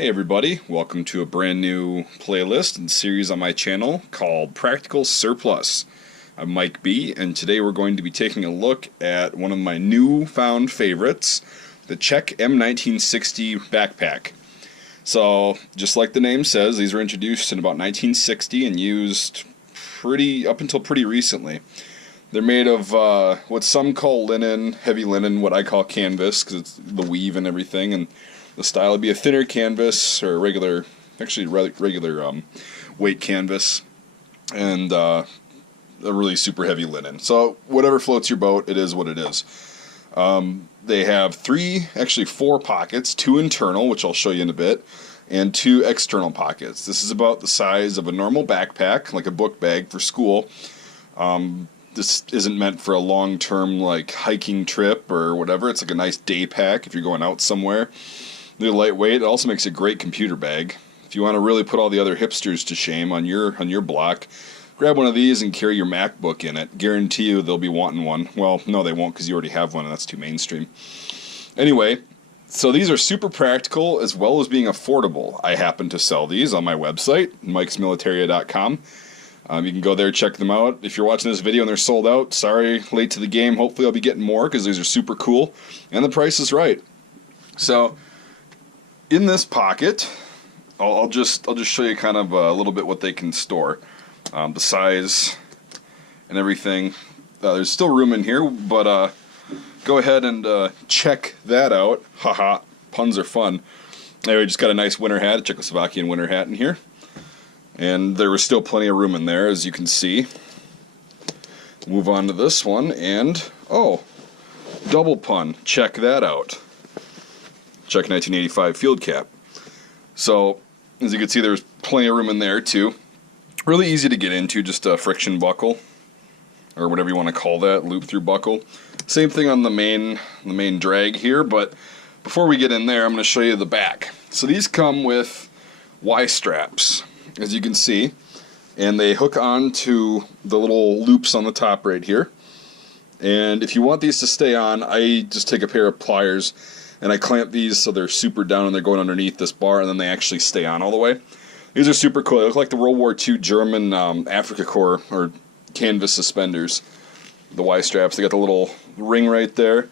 Hey everybody, welcome to a brand new playlist and series on my channel called Practical Surplus. I'm Mike B, and today we're going to be taking a look at one of my newfound favorites, the Czech M1960 backpack. So, just like the name says, these were introduced in about 1960 and used up until pretty recently. They're made of what some call linen, heavy linen, what I call canvas, because it's the weave and everything, and the style would be a thinner canvas, or regular weight canvas, and a really super heavy linen. So whatever floats your boat, it is what it is. They have four pockets, two internal, which I'll show you in a bit, and two external pockets. This is about the size of a normal backpack, like a book bag for school. This isn't meant for a long-term like hiking trip or whatever. It's like a nice day pack if you're going out somewhere. They're lightweight. It also makes a great computer bag. If you want to really put all the other hipsters to shame on your block, grab one of these and carry your MacBook in it. Guarantee you they'll be wanting one. Well, no, they won't, because you already have one and that's too mainstream. Anyway, so these are super practical as well as being affordable. I happen to sell these on my website, mikesmilitaria.com. You can go there, check them out. If you're watching this video and they're sold out, sorry, late to the game. Hopefully I'll be getting more, because these are super cool and the price is right. So in this pocket, I'll just show you kind of a little bit what they can store, the size and everything. There's still room in here, but go ahead and check that out. Haha, puns are fun. Anyway, just got a nice winter hat, a Czechoslovakian winter hat in here, and there was still plenty of room in there, as you can see. Move on to this one, and oh, double pun. Check that out. Czech 1985 field cap. So, as you can see, there's plenty of room in there too. Really easy to get into, just a friction buckle, or whatever you want to call that, loop through buckle. Same thing on the main drag here, but before we get in there, I'm going to show you the back. So these come with Y straps, as you can see, and they hook on to the little loops on the top right here. And if you want these to stay on, I just take a pair of pliers and I clamp these so they're super down and they're going underneath this bar, and then they actually stay on all the way. These are super cool. They look like the World War II German Africa Corps or canvas suspenders. The Y straps. They got the little ring right there.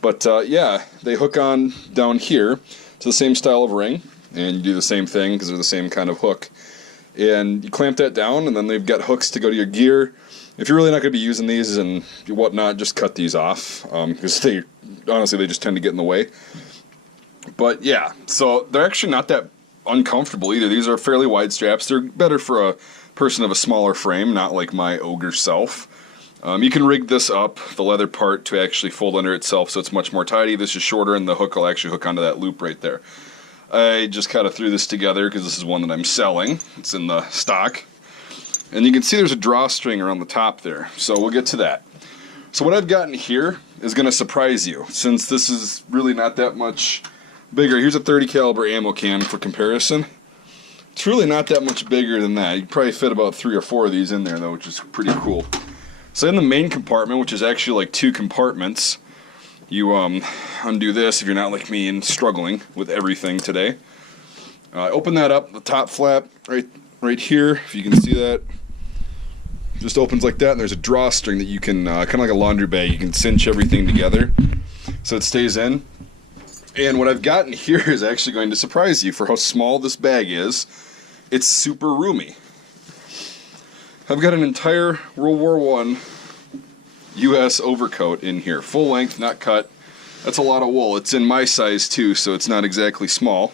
But yeah, they hook on down here to the same style of ring, and you do the same thing because they're the same kind of hook. And you clamp that down, and then they've got hooks to go to your gear. If you're really not going to be using these and whatnot, just cut these off, because honestly, they just tend to get in the way. But yeah, so they're actually not that uncomfortable either. These are fairly wide straps. They're better for a person of a smaller frame, not like my ogre self. You can rig this up, the leather part, to actually fold under itself, so it's much more tidy. This is shorter, and the hook will actually hook onto that loop right there. I just kind of threw this together because this is one that I'm selling. It's in the stock. And you can see there's a drawstring around the top there, so we'll get to that. So what I've gotten here is going to surprise you, since this is really not that much bigger. Here's a 30 caliber ammo can for comparison. It's really not that much bigger than that. You can probably fit about 3 or 4 of these in there though, which is pretty cool. So in the main compartment, which is actually like 2 compartments, you undo this if you're not like me and struggling with everything today. Open that up, the top flap right here, if you can see that. Just opens like that, and there's a drawstring that you can, kind of like a laundry bag, you can cinch everything together so it stays in. And what I've gotten here is actually going to surprise you for how small this bag is. It's super roomy. I've got an entire World War I U.S. overcoat in here, full length, not cut. That's a lot of wool. It's in my size too, so it's not exactly small.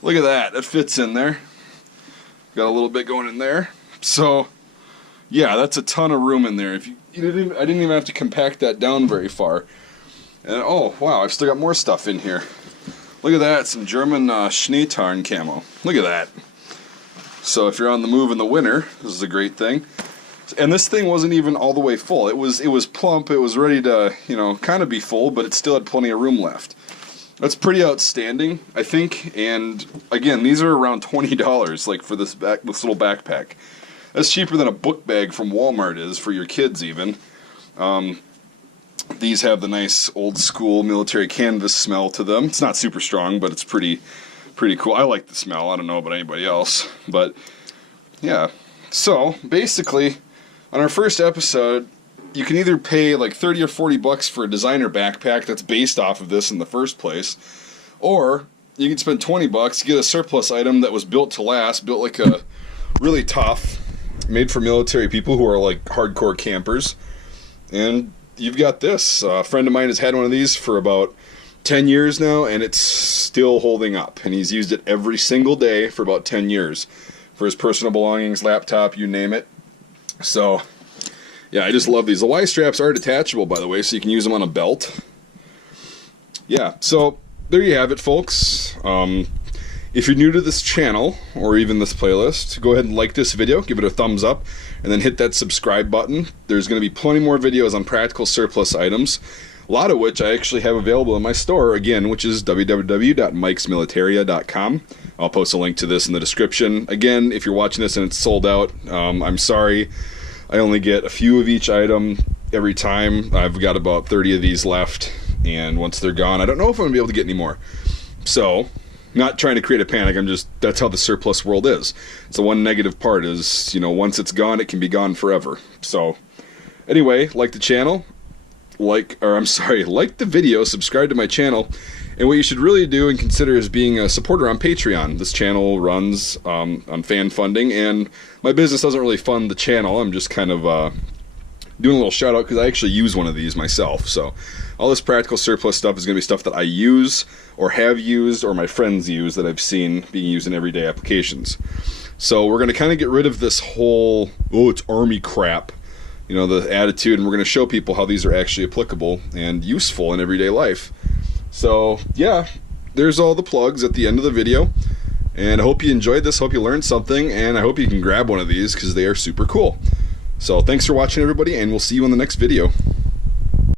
Look at that, it fits in there. Got a little bit going in there. So yeah, that's a ton of room in there. I didn't even have to compact that down very far. And oh wow, I've still got more stuff in here. Look at that, some German Schneetarn camo. Look at that. So if you're on the move in the winter, this is a great thing. And this thing wasn't even all the way full. It was plump. It was ready to, kind of be full, but it still had plenty of room left. That's pretty outstanding, I think. And again, these are around $20, like for this little backpack. That's cheaper than a book bag from Walmart is for your kids, even. These have the nice old school military canvas smell to them. It's not super strong, but it's pretty pretty cool. I like the smell. I don't know about anybody else, but yeah. So basically, on our first episode, you can either pay like 30 or 40 bucks for a designer backpack that's based off of this in the first place, or you can spend 20 bucks, get a surplus item that was built to last, built like a really tough, made for military people who are like hardcore campers, and you've got this. A friend of mine has had one of these for about 10 years now, and it's still holding up, and he's used it every single day for about 10 years for his personal belongings, laptop, you name it. So yeah, I just love these. The Y straps are detachable, by the way, so you can use them on a belt. Yeah, so there you have it, folks. If you're new to this channel, or even this playlist, go ahead and like this video, give it a thumbs up, and then hit that subscribe button. There's going to be plenty more videos on practical surplus items, a lot of which I actually have available in my store, again, which is www.mikesmilitaria.com. I'll post a link to this in the description. Again, if you're watching this and it's sold out, I'm sorry. I only get a few of each item every time. I've got about 30 of these left, and once they're gone, I don't know if I'm going to be able to get any more. So, not trying to create a panic, that's how the surplus world is. It's the one negative part is, once it's gone, it can be gone forever. So, anyway, like the channel, like the video, subscribe to my channel, and what you should really do and consider is being a supporter on Patreon. This channel runs on fan funding, and my business doesn't really fund the channel. I'm just kind of doing a little shout out because I actually use one of these myself. So all this practical surplus stuff is going to be stuff that I use or have used or my friends use that I've seen being used in everyday applications. So we're going to kind of get rid of this whole, oh, it's army crap, the attitude, and we're going to show people how these are actually applicable and useful in everyday life. So yeah, there's all the plugs at the end of the video, and I hope you enjoyed this, hope you learned something, and I hope you can grab one of these because they are super cool. So thanks for watching, everybody, and we'll see you in the next video.